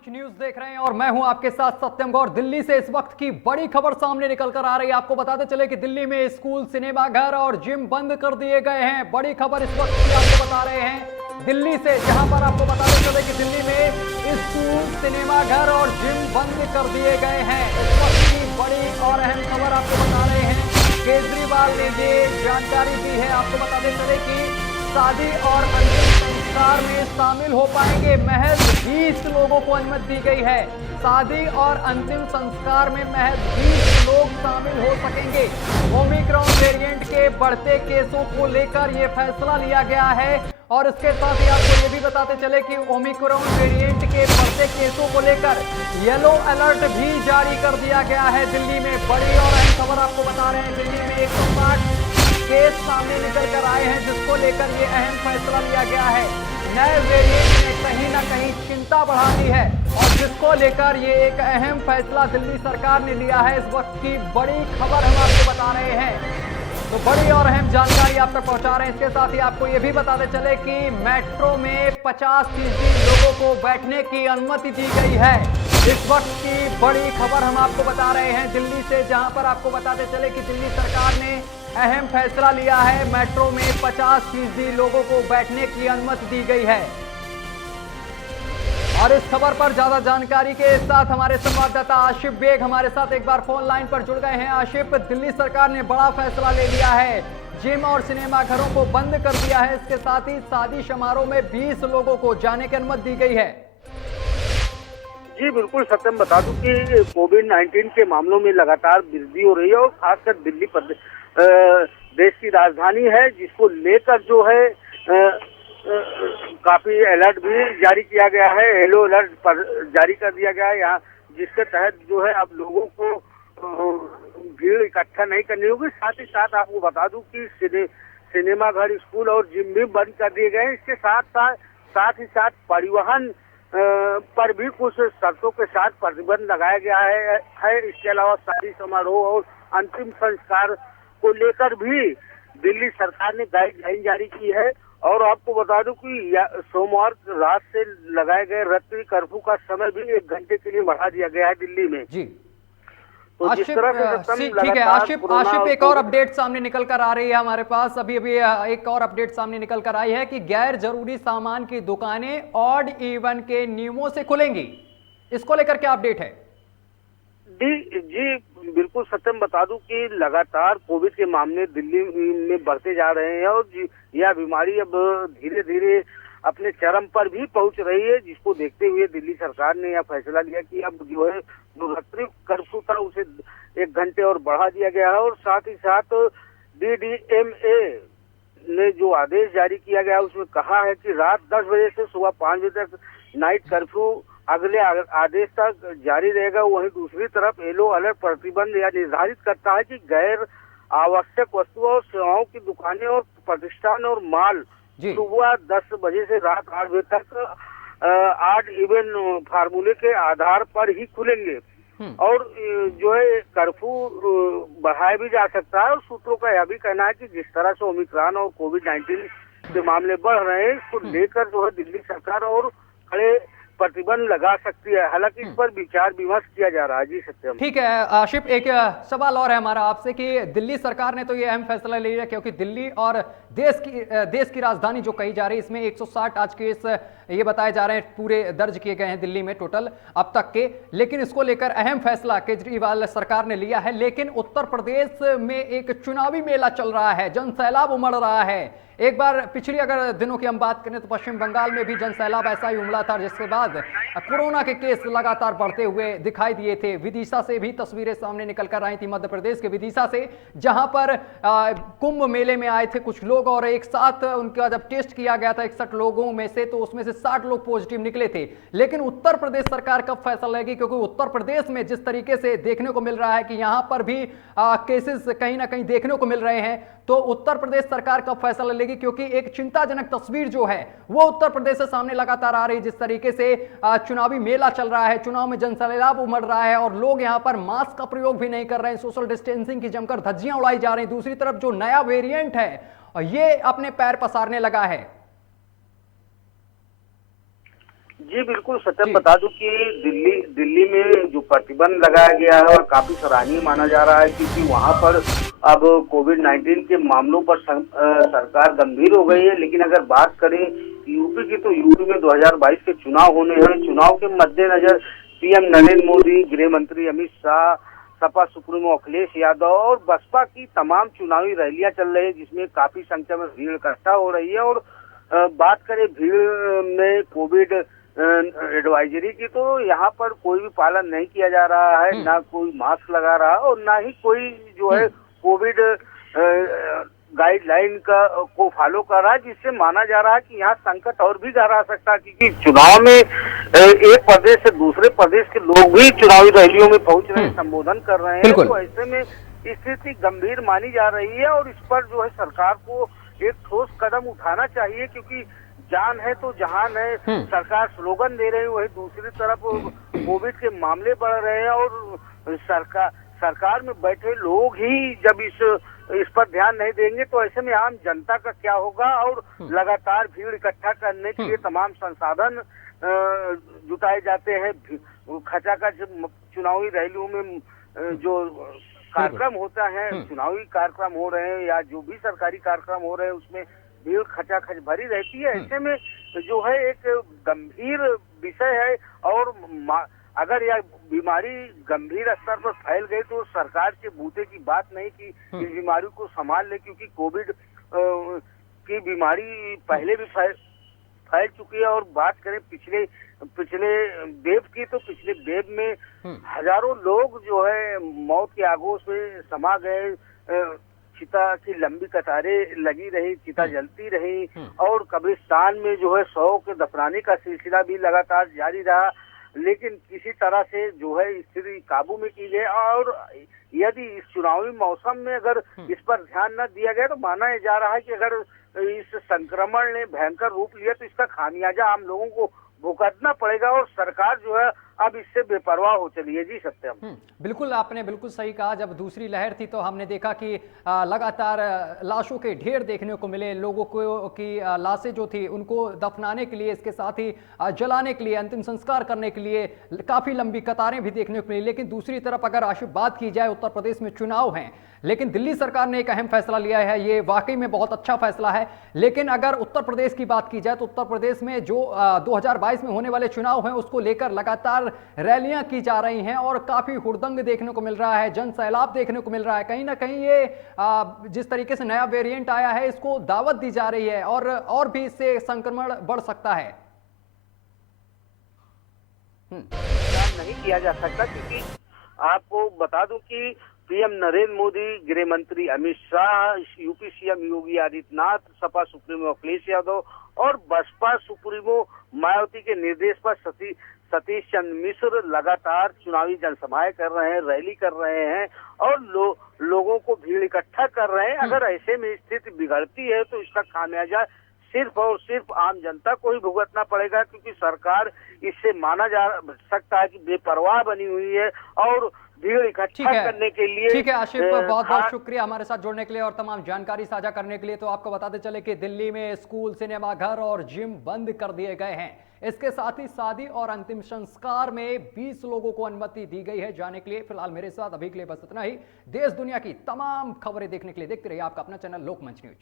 पंच news देख रहे हैं और मैं हूं आपके साथ सत्यम गौर। दिल्ली से इस वक्त की बड़ी खबर सामने निकल कर आ रही है। आपको बताते चले कि दिल्ली में स्कूल, सिनेमा घर और जिम बंद कर दिए गए हैं। बड़ी खबर इस वक्त की आपको बता रहे हैं दिल्ली से, जहां पर आपको बताते चले कि दिल्ली में स्कूल, सिनेमा घर और जिम बंद कर दिए गए हैं। इस वक्त की बड़ी और अहम खबर आपको बता रहे हैं। केजरीवाल ने ये जानकारी दी है। आपको बताते चले कि शादी और अंतिम संस्कार में शामिल हो पाएंगे महज 20 लोगों को अनुमति दी गई है। शादी और अंतिम संस्कार में महज 20 लोग शामिल हो सकेंगे। ओमिक्रॉन वेरिएंट के बढ़ते केसों को लेकर यह फैसला लिया गया है और इसके साथ ही आपको ये भी बताते चले कि ओमिक्रॉन वेरिएंट के बढ़ते केसों को लेकर येलो अलर्ट भी जारी कर दिया गया है। दिल्ली में बड़ी और अहम खबर आपको बता रहे हैं। दिल्ली में 160 केस सामने निकल कर आए हैं, जिसको लेकर ये अहम फैसला लिया गया है। नए वेरिएंट ने कहीं ना कहीं चिंता बढ़ा दी है और जिसको लेकर ये एक अहम फैसला दिल्ली सरकार ने लिया है। इस वक्त की बड़ी खबर हम आपको बता रहे हैं, तो बड़ी और अहम जानकारी आप तक पहुंचा रहे हैं। इसके साथ ही आपको ये भी बताते चले कि मेट्रो में 50% लोगों को बैठने की अनुमति दी गई है। इस वक्त की बड़ी खबर हम आपको बता रहे हैं दिल्ली से, जहां पर आपको बताते चले कि दिल्ली सरकार ने अहम फैसला लिया है। मेट्रो में 50% लोगों को बैठने की अनुमति दी गई है। और इस खबर पर ज्यादा जानकारी के साथ हमारे संवाददाता आशिफ बेग हमारे साथ एक बार फोन लाइन पर जुड़ गए हैं। आशिफ, दिल्ली सरकार ने बड़ा फैसला ले लिया है, जिम और सिनेमा घरों को बंद कर दिया है। इसके साथ ही शादी समारोह में 20 लोगों को जाने की अनुमति दी गई है। जी बिल्कुल सत्यम, बता दूं कि कोविड-19 के मामलों में लगातार वृद्धि हो रही है और खासकर दिल्ली देश की राजधानी है, जिसको लेकर जो है काफी अलर्ट भी जारी किया गया है। येलो अलर्ट पर जारी कर दिया गया है यहाँ, जिसके तहत जो है अब लोगों को भीड़ इकट्ठा नहीं करनी होगी। साथ ही साथ आपको बता दूं कि सिनेमा घर, स्कूल और जिम भी बंद कर दिए गए हैं। इसके साथ ही साथ परिवहन पर भी कुछ शर्तों के साथ प्रतिबंध लगाया गया है। इसके अलावा शादी समारोह और अंतिम संस्कार को लेकर भी दिल्ली सरकार ने गाइडलाइन जारी की है। और आपको बता दूं कि सोमवार रात से लगाए गए रात्रि कर्फ्यू का समय भी 1 घंटे के लिए बढ़ा दिया गया है दिल्ली में। जी तो जिस तरह से ठीक है आशिफ, एक और अपडेट सामने निकल कर आ रही है हमारे पास। अभी एक और अपडेट सामने निकल कर आई है कि गैर जरूरी सामान की दुकानें ऑड इवन के नियमों से खुलेंगी। इसको लेकर क्या अपडेट है? जी बिल्कुल सत्यम, बता दूं कि लगातार कोविड के मामले दिल्ली में बढ़ते जा रहे हैं और यह बीमारी अब धीरे धीरे अपने चरम पर भी पहुंच रही है, जिसको देखते हुए दिल्ली सरकार ने यह फैसला लिया कि अब जो है जो रात्रि कर्फ्यू था उसे 1 घंटे और बढ़ा दिया गया है। और साथ ही साथ DDMA ने जो आदेश जारी किया गया उसमें कहा है कि रात 10 बजे से सुबह 5 बजे तक नाइट कर्फ्यू अगले आदेश तक जारी रहेगा। वहीं दूसरी तरफ येलो अलर्ट प्रतिबंध यह निर्धारित करता है कि गैर आवश्यक वस्तुओं और सेवाओं की दुकानें और प्रतिष्ठान और माल सुबह 10 बजे से रात 8 बजे तक 8 इवन फार्मूले के आधार पर ही खुलेंगे और जो है कर्फ्यू बढ़ाया भी जा सकता है। और सूत्रों का यह भी कहना है कि जिस तरह से ओमिक्रॉन और कोविड-19 के मामले बढ़ रहे हैं, इसको लेकर जो है दिल्ली सरकार और कड़े प्रतिबंध लगा सकती है। हालांकि इस पर विचार विमर्श किया जा रहा है। जी सत्यम। ठीक है आशिफ, एक सवाल और है हमारा आपसे कि दिल्ली सरकार ने तो ये अहम फैसला ले लिया क्योंकि दिल्ली और देश की राजधानी जो कही जा रही है, इसमें 160 आज केस ये बताए जा रहे हैं पूरे दर्ज किए गए हैं दिल्ली में टोटल अब तक के। लेकिन इसको लेकर अहम फैसला केजरीवाल सरकार ने लिया है। लेकिन उत्तर प्रदेश में एक चुनावी मेला चल रहा है, जनसैलाब उमड़ रहा है। एक बार पिछली अगर दिनों की हम बात करें तो पश्चिम बंगाल में भी जनसैलाब ऐसा ही उमड़ा था, जिसके बाद कोरोना के केस लगातार बढ़ते हुए दिखाई दिए थे। विदिशा से भी तस्वीरें सामने निकल कर आई थी, मध्य प्रदेश के विदिशा से, जहां पर कुंभ मेले में आए थे कुछ लोग और एक साथ उनका जब टेस्ट किया गया था 61 लोगों में से, तो उसमें से 60 लोग पॉजिटिव निकले थे। लेकिन उत्तर प्रदेश सरकार कब फैसला लेगी, क्योंकि उत्तर प्रदेश में जिस तरीके से देखने को मिल रहा है कि यहां पर भी केसेस कहीं ना कहीं देखने को मिल रहे हैं, तो उत्तर प्रदेश सरकार कब फैसला लेगी? क्योंकि एक चिंताजनक तस्वीर जो है वो उत्तर प्रदेश से सामने लगातार आ रही है। जिस तरीके से चुनावी मेला चल रहा है, चुनाव में जनसैलाब उमड़ रहा है और लोग यहां पर मास्क का प्रयोग भी नहीं कर रहे हैं, सोशल डिस्टेंसिंग की जमकर धज्जियां उड़ाई जा रही हैं। दूसरी तरफ जो नया वेरिएंट है ये अपने पैर पसारने लगा है। जी बिल्कुल सत्यम, जी। बता दूं कि दिल्ली में जो प्रतिबंध लगाया गया है और काफी सराहनीय माना जा रहा है, क्योंकि वहां पर अब कोविड-19 के मामलों पर सरकार गंभीर हो गई है। लेकिन अगर बात करें यूपी की, तो यूपी में 2022 के चुनाव होने हैं। चुनाव के मद्देनजर पीएम नरेंद्र मोदी, गृह मंत्री अमित शाह, सपा सुप्रीमो अखिलेश यादव और बसपा की तमाम चुनावी रैलियां चल रही है, जिसमें काफी संख्या में भीड़ इकट्ठा हो रही है। और बात करें भीड़ में कोविड एडवाइजरी की, तो यहाँ पर कोई भी पालन नहीं किया जा रहा है, ना कोई मास्क लगा रहा है और ना ही कोई जो है कोविड गाइडलाइन का को फॉलो कर रहा है, जिससे माना जा रहा है कि यहाँ संकट और भी गहरा सकता है। क्योंकि चुनाव में एक प्रदेश से दूसरे प्रदेश के लोग भी चुनावी रैलियों में पहुंच रहे हैं, संबोधन कर रहे हैं। तो ऐसे में स्थिति गंभीर मानी जा रही है और इस पर जो है सरकार को एक ठोस कदम उठाना चाहिए, क्योंकि जान है तो जहान है। सरकार स्लोगन दे रही है, वही दूसरी तरफ कोविड के मामले बढ़ रहे हैं और सरकार में बैठे लोग ही जब इस पर ध्यान नहीं देंगे, तो ऐसे में आम जनता का क्या होगा। और लगातार भीड़ इकट्ठा करने के लिए तमाम संसाधन जुटाए जाते हैं। खचाखच चुनावी रैलियों में जो कार्यक्रम होता है, चुनावी कार्यक्रम हो रहे हैं या जो भी सरकारी कार्यक्रम हो रहे हैं, उसमें भीड़ खचाखच भरी रहती है। ऐसे में जो है एक गंभीर विषय है और अगर यह बीमारी गंभीर स्तर पर फैल गई, तो सरकार के बूते की बात नहीं कि इस बीमारी को संभाल ले, क्योंकि कोविड की बीमारी पहले भी फैल चुकी है। और बात करें पिछले वेव की, तो पिछले वेव में हजारों लोग जो है मौत के आगोश में समा गए। चिता की लंबी कतारें लगी रही, चिता जलती रही और कब्रिस्तान में जो है 100 के दफनाने का सिलसिला भी लगातार जारी रहा। लेकिन किसी तरह से जो है स्थिति काबू में की गई। और यदि इस चुनावी मौसम में अगर इस पर ध्यान न दिया गया, तो माना जा रहा है कि अगर इस संक्रमण ने भयंकर रूप लिया, तो इसका खामियाजा आम लोगों को भुगतना पड़ेगा और सरकार जो है अब इससे बेपरवाह हो चली है। जी सत्यम, बिल्कुल, आपने बिल्कुल सही कहा। जब दूसरी लहर थी तो हमने देखा कि लगातार लाशों के ढेर देखने को मिले, लोगों को की लाशें जो थी उनको दफनाने के लिए, इसके साथ ही जलाने के लिए, अंतिम संस्कार करने के लिए काफ़ी लंबी कतारें भी देखने को मिली। लेकिन दूसरी तरफ अगर आशिफ बात की जाए, उत्तर प्रदेश में चुनाव हैं, लेकिन दिल्ली सरकार ने एक अहम फैसला लिया है, ये वाकई में बहुत अच्छा फैसला है। लेकिन अगर उत्तर प्रदेश की बात की जाए, तो उत्तर प्रदेश में जो 2022 में होने वाले चुनाव हैं, उसको लेकर लगातार रैलियां की जा रही हैं और काफी हुड़दंग देखने को मिल रहा है, जन सैलाब देखने को मिल रहा है। कहीं ना कहीं ये जिस तरीके से नया वेरिएंट आया है, इसको दावत दी जा रही है और भी इससे संक्रमण बढ़ सकता है। नहीं किया जा सकता, क्योंकि आपको बता दूं कि पीएम नरेंद्र मोदी, गृह मंत्री Amit Shah, UP CM Yogi Adityanath, Sapa supremo Akhilesh Yadav और बसपा सुप्रीमो मायावती के निर्देश पर सतीश चंद्र मिश्र लगातार चुनावी जनसभाएं कर रहे हैं, रैली कर रहे हैं और लोगों को भीड़ इकट्ठा कर रहे हैं। अगर ऐसे में स्थिति बिगड़ती है, तो इसका खामियाजा सिर्फ और सिर्फ आम जनता को ही भुगतना पड़ेगा, क्योंकि सरकार इससे माना जा सकता है कि बेपरवाह बनी हुई है और भीड़ इकट्ठा करने के लिए। ठीक है आशिफ, बहुत बहुत शुक्रिया हमारे साथ जुड़ने के लिए और तमाम जानकारी साझा करने के लिए। तो आपको बताते चले कि दिल्ली में स्कूल, सिनेमा घर और जिम बंद कर दिए गए हैं। इसके साथ ही शादी और अंतिम संस्कार में 20 लोगों को अनुमति दी गई है जाने के लिए। फिलहाल मेरे साथ अभी के लिए बस इतना ही। देश दुनिया की तमाम खबरें देखने के लिए देखते रहिए आपका अपना चैनल लोकमंच न्यूज।